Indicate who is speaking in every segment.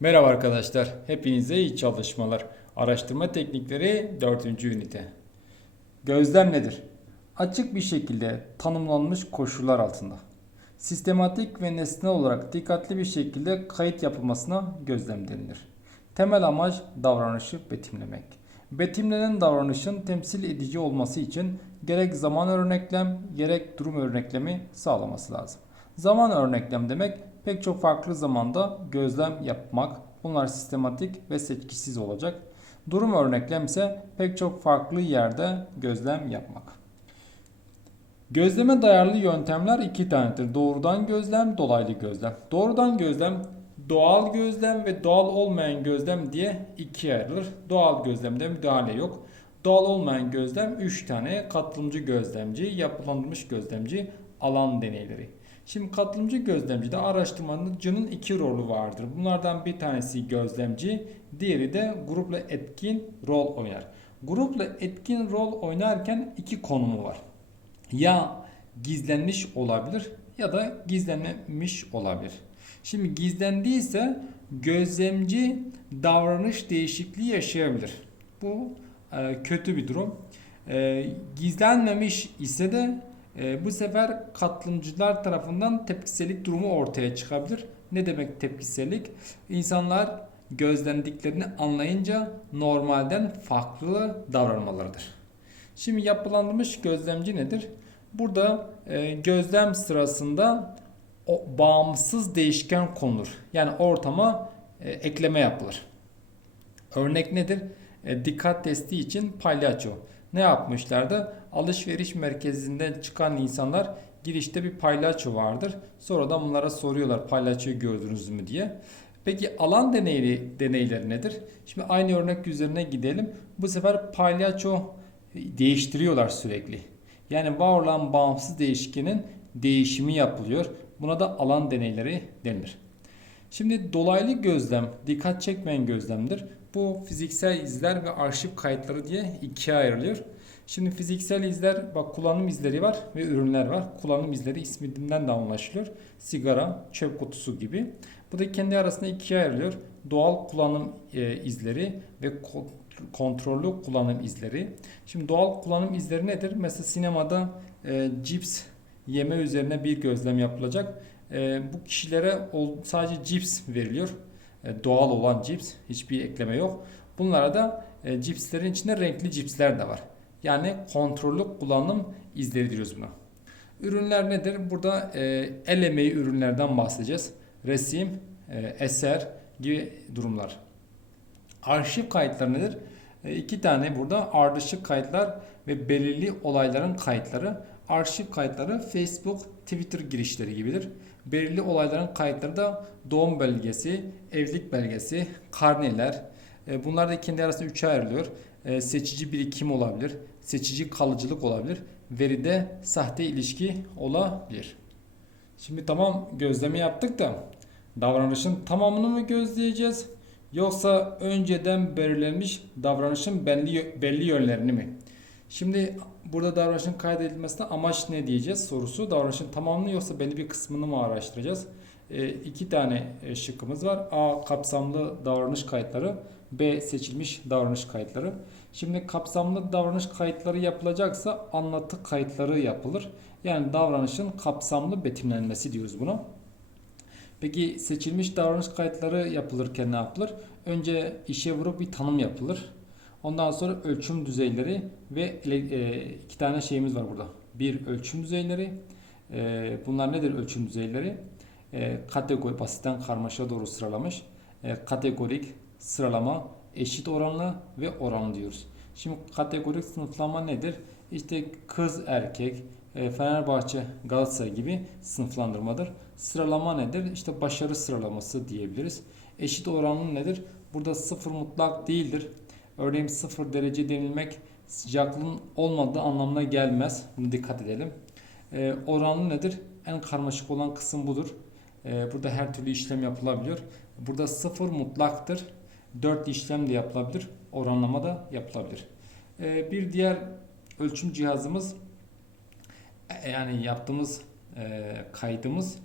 Speaker 1: Merhaba arkadaşlar, hepinize iyi çalışmalar. Araştırma teknikleri 4. ünite. Gözlem nedir? Açık bir şekilde tanımlanmış koşullar altında sistematik ve nesnel olarak dikkatli bir şekilde kayıt yapılmasına gözlem denilir. Temel amaç davranışı betimlemek. Betimlenen davranışın temsil edici olması için gerek zaman örneklem gerek durum örneklemi sağlaması lazım. Zaman örneklem demek pek çok farklı zamanda gözlem yapmak. Bunlar sistematik ve seçkisiz olacak. Durum örneklem ise pek çok farklı yerde gözlem yapmak. Gözleme dayalı yöntemler iki tanedir. Doğrudan gözlem, dolaylı gözlem. Doğrudan gözlem doğal gözlem ve doğal olmayan gözlem diye ikiye ayrılır. Doğal gözlemde müdahale yok. Doğal olmayan gözlem 3 tane katılımcı gözlemci, yapılandırmış gözlemci, alan deneyleri. Şimdi katılımcı gözlemcide araştırmacının iki rolü vardır. Bunlardan bir tanesi gözlemci, diğeri de grupla etkin rol oynar. Grupla etkin rol oynarken iki konumu var. Ya gizlenmiş olabilir ya da gizlenmemiş olabilir. Şimdi gizlendiyse gözlemci davranış değişikliği yaşayabilir. Bu e, kötü bir durum. E, gizlenmemiş ise de e, bu sefer katılımcılar tarafından tepkisellik durumu ortaya çıkabilir. Ne demek tepkisellik? İnsanlar gözlendiklerini anlayınca normalden farklı davranmalarıdır. Şimdi yapılandırmış gözlemci nedir? Burada e, gözlem sırasında o bağımsız değişken konulur. Yani ortama e, ekleme yapılır. Örnek nedir? E, dikkat testi için palyaço. Ne yapmışlardı? Alışveriş merkezinden çıkan insanlar girişte bir palyaço vardır. Sonradan bunlara soruyorlar palyaçoyu gördünüz mü diye. Peki alan deneyleri, deneyleri nedir? Şimdi aynı örnek üzerine gidelim. Bu sefer palyaço değiştiriyorlar sürekli. Yani var olan bağımsız değişkenin değişimi yapılıyor. Buna da alan deneyleri denilir. Şimdi dolaylı gözlem dikkat çekmeyen gözlemdir. Bu fiziksel izler ve arşiv kayıtları diye ikiye ayrılıyor. Şimdi fiziksel izler bak kullanım izleri var ve ürünler var. Kullanım izleri isminden de anlaşılıyor. Sigara, çöp kutusu gibi. Bu da kendi arasında ikiye ayrılıyor. Doğal kullanım e, izleri ve kontrollü kullanım izleri. Şimdi doğal kullanım izleri nedir? Mesela sinemada e, cips yeme üzerine bir gözlem yapılacak. E, bu kişilere sadece cips veriliyor. E, doğal olan cips. Hiçbir ekleme yok. Bunlara da e, cipslerin içinde renkli cipsler de var. Yani kontrollü kullanım izleri diyoruz buna. Ürünler nedir? Burada e, el emeği ürünlerden bahsedeceğiz. Resim, e, eser gibi durumlar. Arşiv kayıtları nedir? E, iki tane burada ardışık kayıtlar ve belirli olayların kayıtları. Arşiv kayıtları Facebook, Twitter girişleri gibidir. Belirli olayların kayıtları da doğum belgesi, evlilik belgesi, karneler. E, bunlar da kendi arasında üçe ayrılıyor. E, seçici birikim olabilir, seçici kalıcılık olabilir, veride sahte ilişki olabilir. Şimdi tamam gözleme yaptık da davranışın tamamını mı gözleyeceğiz? Yoksa önceden belirlenmiş davranışın belli, belli yönlerini mi? Şimdi burada davranışın kaydedilmesinde amaç ne diyeceğiz sorusu. Davranışın tamamını yoksa belli bir kısmını mı araştıracağız? E, iki tane e, şıkkımız var. A. Kapsamlı davranış kayıtları. B. Seçilmiş davranış kayıtları. Şimdi kapsamlı davranış kayıtları yapılacaksa anlatı kayıtları yapılır. Yani davranışın kapsamlı betimlenmesi diyoruz buna. Peki seçilmiş davranış kayıtları yapılırken ne yapılır? Önce işe vurup bir tanım yapılır. Ondan sonra ölçüm düzeyleri ve e, iki tane şeyimiz var burada. Bir ölçüm düzeyleri. Bunlar nedir ölçüm düzeyleri? E, kategori basitten karmaşa doğru sıralamış. Kategorik sıralama eşit oranlı ve oranlı diyoruz. Şimdi kategorik sınıflama nedir? İşte kız erkek, Fenerbahçe, Galatasaray gibi sınıflandırmadır. Sıralama nedir? İşte başarı sıralaması diyebiliriz. Eşit oranlı nedir? Burada sıfır mutlak değildir. Örneğin sıfır derece denilmek sıcaklığın olmadığı anlamına gelmez. Bunu dikkat edelim. Ee, oranlı nedir? En karmaşık olan kısım budur. Ee, burada her türlü işlem yapılabiliyor. Burada sıfır mutlaktır. Dört işlem de yapılabilir. Oranlama da yapılabilir. Ee, bir diğer ölçüm cihazımız e, yani yaptığımız e, kaydımız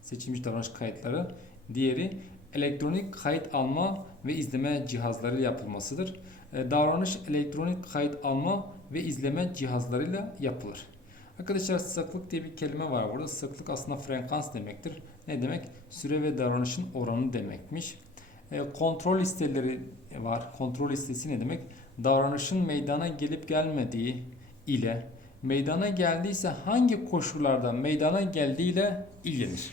Speaker 1: seçilmiş davranış kayıtları. Diğeri elektronik kayıt alma ve izleme cihazları yapılmasıdır. E, davranış elektronik kayıt alma ve izleme cihazlarıyla yapılır. Arkadaşlar sıklık diye bir kelime var burada. Sıklık aslında frekans demektir. Ne demek? Süre ve davranışın oranı demekmiş. E, kontrol listeleri var. Kontrol listesi ne demek? Davranışın meydana gelip gelmediği ile meydana geldiyse hangi koşullarda meydana geldiğiyle ilgilenir.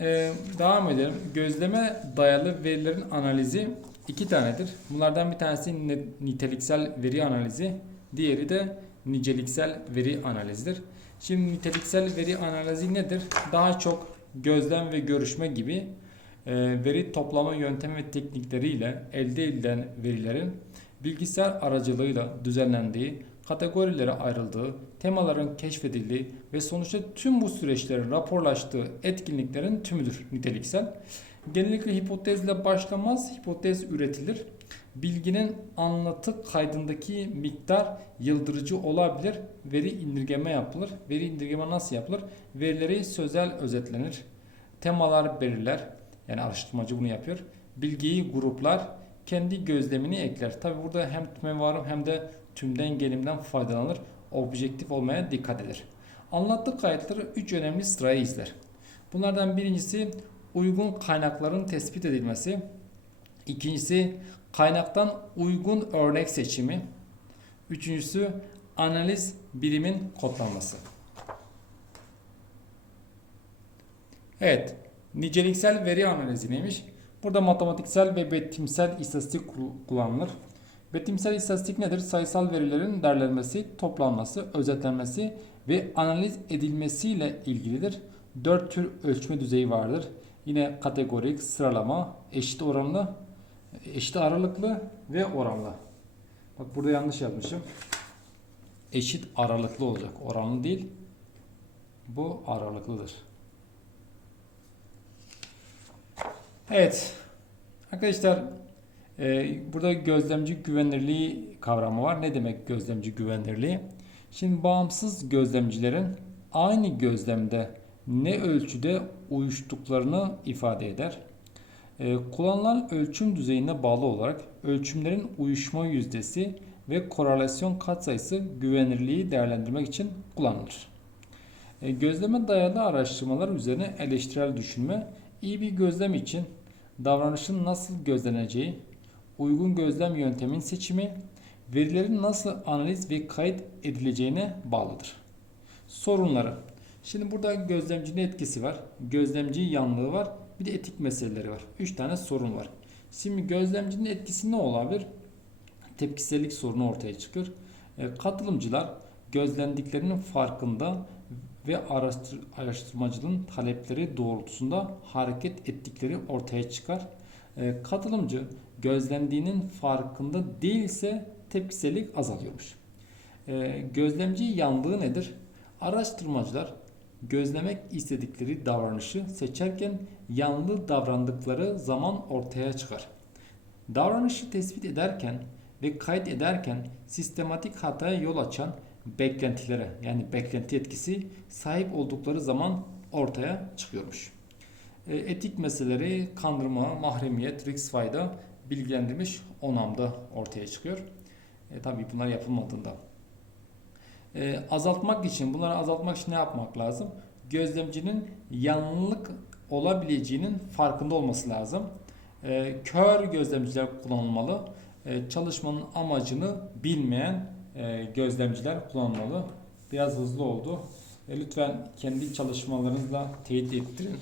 Speaker 1: Ee, devam edelim. Gözleme dayalı verilerin analizi iki tanedir. Bunlardan bir tanesi ne- niteliksel veri analizi, diğeri de niceliksel veri analizidir. Şimdi niteliksel veri analizi nedir? Daha çok gözlem ve görüşme gibi e, veri toplama yöntemi ve teknikleriyle elde edilen verilerin bilgisayar aracılığıyla düzenlendiği, kategorilere ayrıldığı, temaların keşfedildiği ve sonuçta tüm bu süreçlerin raporlaştığı etkinliklerin tümüdür niteliksel. Genellikle hipotezle başlamaz, hipotez üretilir. Bilginin anlatı kaydındaki miktar yıldırıcı olabilir. Veri indirgeme yapılır. Veri indirgeme nasıl yapılır? Verileri sözel özetlenir. Temalar belirler. Yani araştırmacı bunu yapıyor. Bilgiyi gruplar, kendi gözlemini ekler. Tabi burada hem tüme varım hem de tümden gelimden faydalanır. Objektif olmaya dikkat eder. Anlattığı kayıtları 3 önemli sırayı izler. Bunlardan birincisi uygun kaynakların tespit edilmesi. İkincisi kaynaktan uygun örnek seçimi. Üçüncüsü analiz birimin kodlanması. Evet, niceliksel veri analizi neymiş? Burada matematiksel ve betimsel istatistik kul- kullanılır. Betimsel istatistik nedir? Sayısal verilerin derlenmesi, toplanması, özetlenmesi ve analiz edilmesiyle ilgilidir. Dört tür ölçme düzeyi vardır. Yine kategorik, sıralama, eşit oranlı, eşit aralıklı ve oranlı. Bak burada yanlış yapmışım. Eşit aralıklı olacak. Oranlı değil. Bu aralıklıdır. Evet. Arkadaşlar e, burada gözlemci güvenirliği kavramı var. Ne demek gözlemci güvenirliği? Şimdi bağımsız gözlemcilerin aynı gözlemde ne ölçüde uyuştuklarını ifade eder. E, kullanılan ölçüm düzeyine bağlı olarak ölçümlerin uyuşma yüzdesi ve korelasyon katsayısı güvenirliği değerlendirmek için kullanılır. E, gözleme dayalı araştırmalar üzerine eleştirel düşünme iyi bir gözlem için davranışın nasıl gözleneceği, uygun gözlem yöntemin seçimi, verilerin nasıl analiz ve kayıt edileceğine bağlıdır. Sorunları. Şimdi burada gözlemcinin etkisi var. Gözlemci yanlığı var. Bir de etik meseleleri var. 3 tane sorun var. Şimdi gözlemcinin etkisi ne olabilir? Tepkisellik sorunu ortaya çıkıyor. E, katılımcılar gözlendiklerinin farkında ve araştır, araştırmacının talepleri doğrultusunda hareket ettikleri ortaya çıkar. E, katılımcı gözlendiğinin farkında değilse tepkisellik azalıyormuş. E, gözlemci yanlığı nedir? Araştırmacılar gözlemek istedikleri davranışı seçerken yanlı davrandıkları zaman ortaya çıkar. Davranışı tespit ederken ve kayıt ederken sistematik hataya yol açan beklentilere yani beklenti etkisi sahip oldukları zaman ortaya çıkıyormuş. E, etik meseleleri kandırma, mahremiyet, risk fayda bilgilendirmiş onamda ortaya çıkıyor. E, tabii bunlar yapılmadığında. E, azaltmak için, bunları azaltmak için ne yapmak lazım? Gözlemcinin yanlılık olabileceğinin farkında olması lazım. E, kör gözlemciler kullanılmalı. E, çalışmanın amacını bilmeyen e, gözlemciler kullanmalı. Biraz hızlı oldu. E, lütfen kendi çalışmalarınızla teyit ettirin.